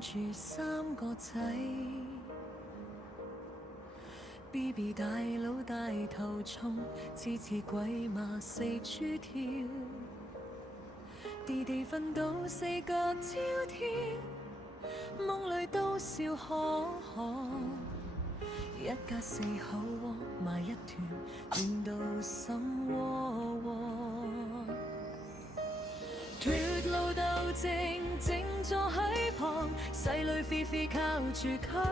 住3個仔。BB 大佬大頭衝，次次鬼馬四處跳。弟弟瞓到4腳朝天，夢裏都笑呵呵。一家4口窩埋一團，暖到心窩窩。脫路鬥靜靜坐喺旁，細女菲菲靠住佢，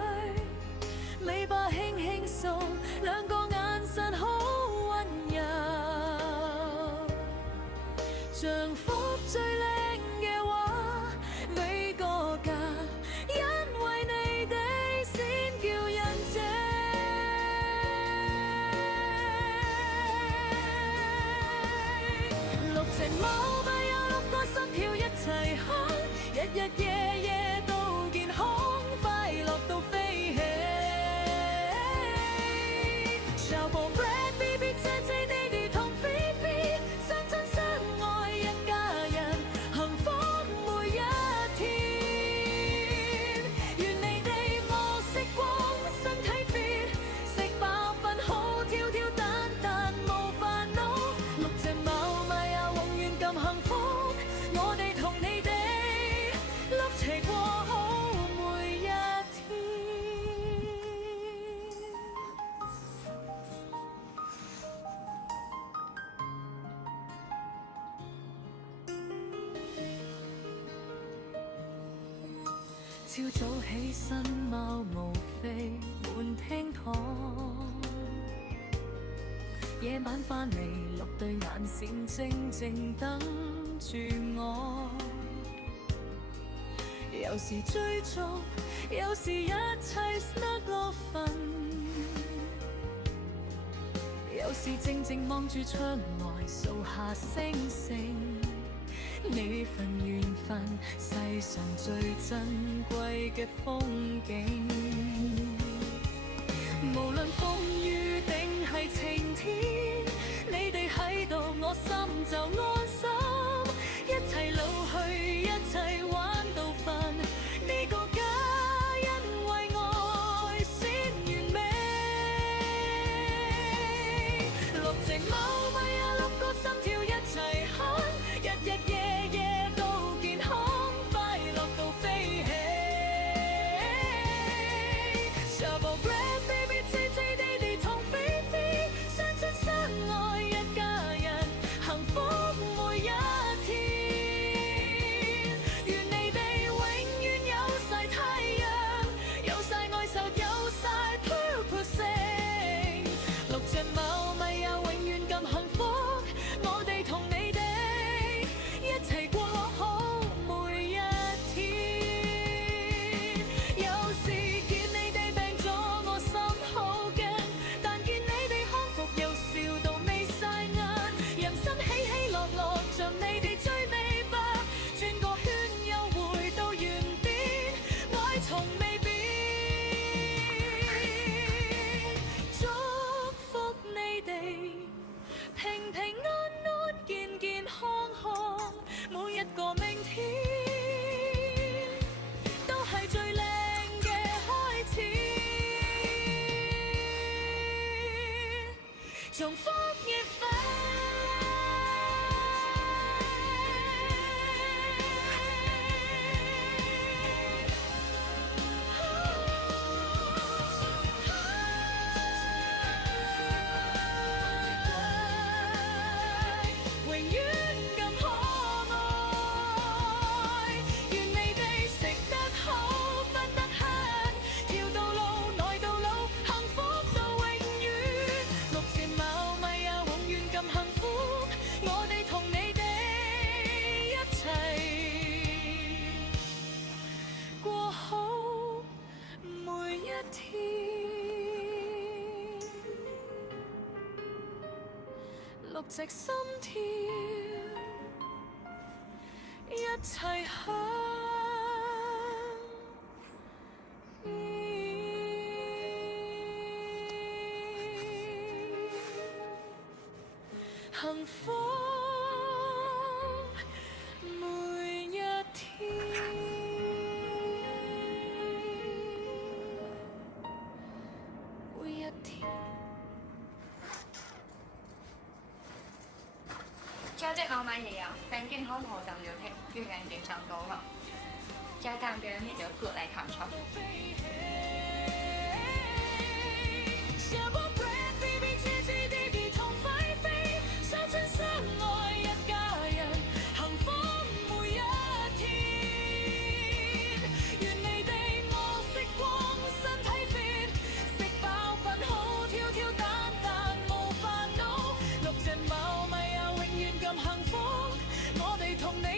尾巴輕輕掃，兩個眼神好溫柔。丈夫最靚嘅話，你個家，因為你哋先叫人謝。6隻貓咪有6個心跳一齊哼，日日夜夜都健康快樂到飛起。小寶 Brad BB 姐姐弟弟同菲菲，相親相愛一家人，幸福每一天。願你哋餓食光，身體 fit， 食飽瞓好，跳跳蛋蛋無煩惱。6隻貓咪啊，永遠咁幸福，我哋同你哋一齊過好每一天。朝早起身，貓毛飛滿廳堂，夜晚返嚟6對眼線靜靜等住我。有時追逐，有時一齊 snuggle 瞓，有時靜靜望住窗外數下星星。呢份緣分，世上最珍貴嘅風景。無論風雨定係晴天，你哋喺度，我心就安心。一齊老去，一齊玩到瞓，呢個家因為愛先完美。6隻貓咪啊，6個心跳一齊哼，日日夜夜都健康快樂到飛起。小寶 Brad BB 姐姐弟弟同菲菲，相親相愛一家人，幸福每一天。願你哋永遠有晒太陽，有晒愛受，有晒飄飄星。6隻貓咪啊，永遠咁幸福，我哋同你哋一齊過好每一天。有時見你哋病咗，我心好驚，但見你哋康復又笑到眯晒眼。人生起起落落，像你哋追尾巴，轉個圈又回到原點，愛從未變。祝福你哋平平安安、健健康康，每一個明天都係最靚嘅開始。重複熱飛。永遠咁可愛，願你哋食得好，瞓得香，跳到老，耐到老，幸福到永遠。6隻貓咪啊，永遠咁幸福，我哋同你哋一齊過好每一天。6隻心跳一齊響。幸福每一天。浪漫也要，但更好頭像就睇越來越上鈎了。加上別人寫的歌來唱唱。下播 Brand Baby 姐姐弟弟同快飛，相親相愛一家人，幸福每一天。願你哋我食光身體 fit， 食飽瞓好，跳跳蛋蛋無煩惱，六隻貓咪啊永遠咁幸福，我哋同你。